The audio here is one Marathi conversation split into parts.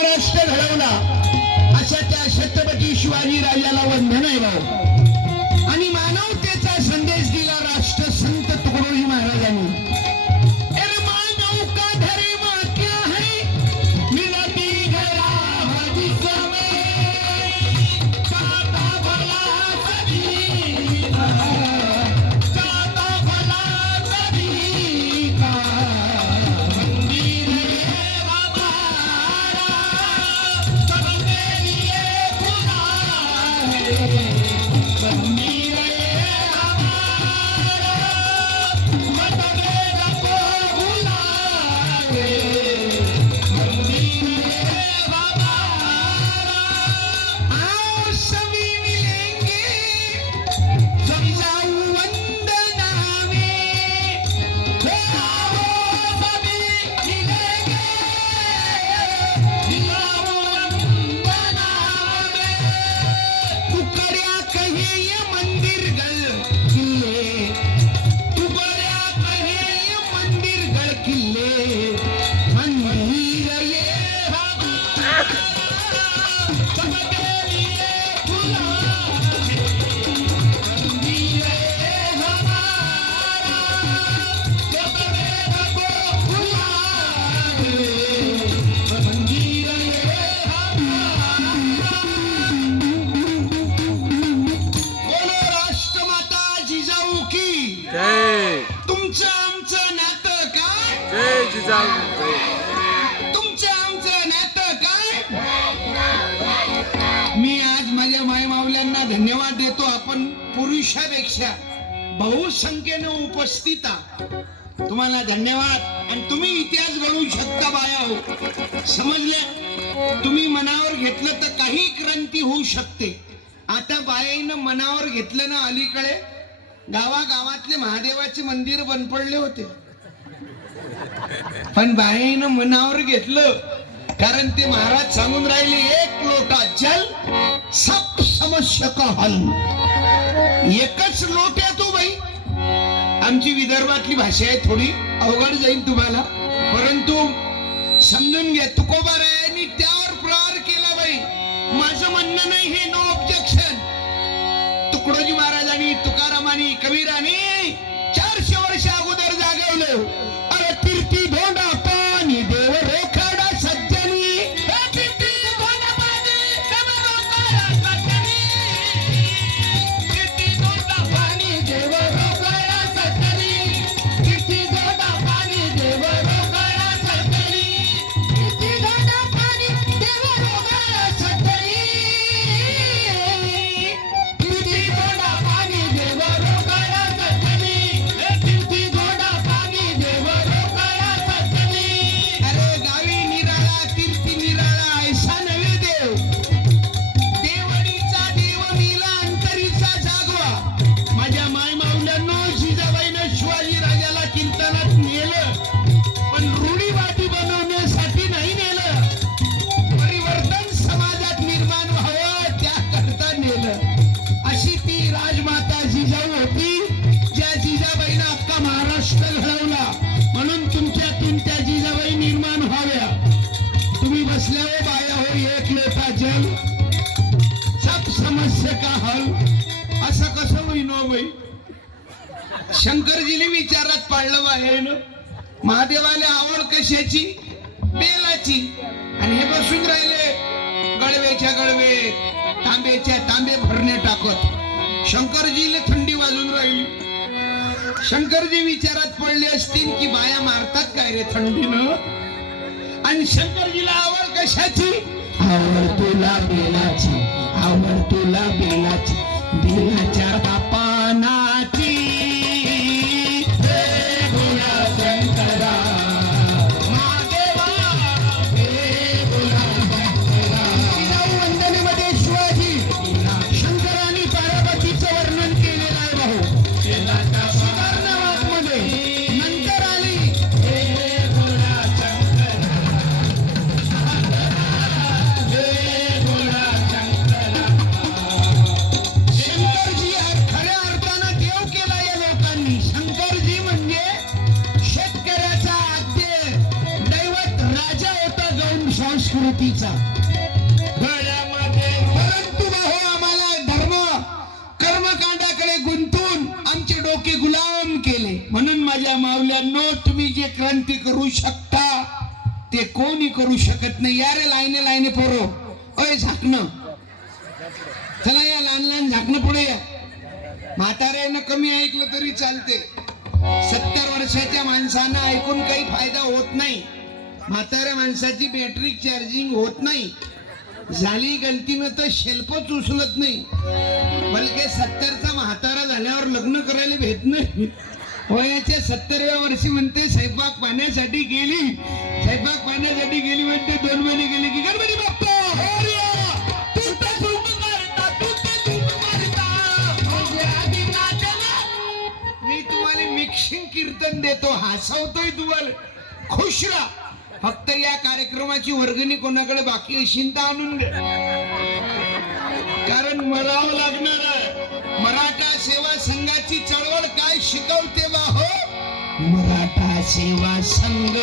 महाराष्ट्र घडवला. अशा त्या छत्रपती शिवाजी राजाला वंदन आहे भाऊ. है मंदिर तुमचं आमचं नातं काय? जय जिजाऊ. तुमचं आमचं नातं काय? मी आज माझ्या माय मावल्यांना धन्यवाद देतो आपण पुरुषापेक्षा. बहुसंख्येनं उपस्थित. तुम्हाला धन्यवाद. आणि तुम्ही इतिहास घडवू शकता बाया हो. समजले? तुम्ही मनावर घेतलं तर काही क्रांती होऊ शकते. आता बायाईनं मनावर घेतलं ना अलीकडे? गावागावातले महादेवाचे मंदिर बंद पडले होते. पण बाईनं मनावर घेतलं कारण ते महाराज सांगून राहिले एक लोटा जल सब समस्या का हल. एकच लोट्या तो बाई. आमची विदर्भातली भाषा आहे थोडी अवघड जाईल तुम्हाला. परंतु समजून घ्या तुकोबारायांनी त्यावर प्रहार केला बाई. माझं म्हणणं नाही हे नो ऑब्जेक्शन तुकडोजी महाराजांनी तुकारामानी कबीरानी चारशे वर्ष अगोदर जागवलं. लोटा सब समस्या का हल? असं कसं होईन हो बाई? शंकरजीने विचारात पाडलं बाहेर महादेवाला आवड कशाची? बेलाची. आणि हे बसून राहिले. गळवेच्या गळवे तांबेच्या तांबे भरणे टाकत. शंकरजीला थंडी वाजून राहिली. शंकरजी विचारात पडले असतील की बाया मारतात काय रे थंडीनं? आणि शंकरजीला आवड कशाची? आवड तुला बेलाची आवड तुला बेलाची. बेलाच्या बाप आमचा परंतु भाऊ आम्हाला धर्म. कर्मकांडाकडे गुंतून आमचे डोके गुलाम केले. म्हणून माझ्या मावल्यांनो तुम्ही जे क्रांती करू शकता ते कोणी करू शकत नाही. या रे लाईने लाईने पोरो. अय झाकणं. चला या लहान लहान झाकणं पुढे या. म्हाताऱ्यानं कमी ऐकलं तरी चालते. सत्तर वर्षाच्या माणसानं ऐकून काही फायदा होत नाही. म्हाताऱ्या माणसाची बॅटरी चार्जिंग होत नाही. झाली गलतीनं तर शेल्पच उचलत नाही. बलके सत्तरचा म्हातारा झाल्यावर लग्न करायला भेट नाही. वयाच्या सत्तरव्या वर्षी म्हणते स्वयंपाक पाण्यासाठी गेली. स्वयंपाक पाण्यासाठी गेली म्हणते दोन महिने गेले की गणपती बाप्पा. मी तुम्हाला मिक्सिंग कीर्तन देतो हसवतोय तुम्हाला. खुश राहा. फक्त या कार्यक्रमाची वर्गणी कोणाकडे बाकी शिंता आणून घे. कारण मराव लागणार मराठा सेवा संघाची चळवळ काय शिकवते बा हो मराठा सेवा संघ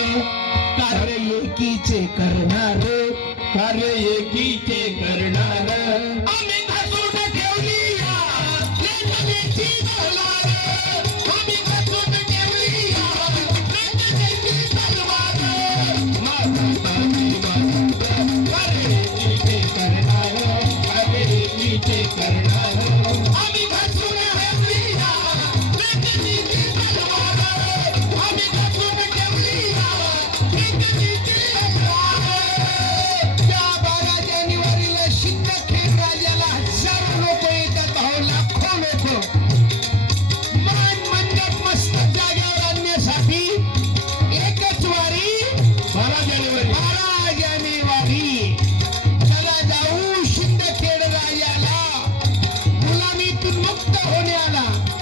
कार्य एकीचे करणार कार्य एकीचे करणार. आम्ही ठेवली पापापासून मुक्त होण्याला.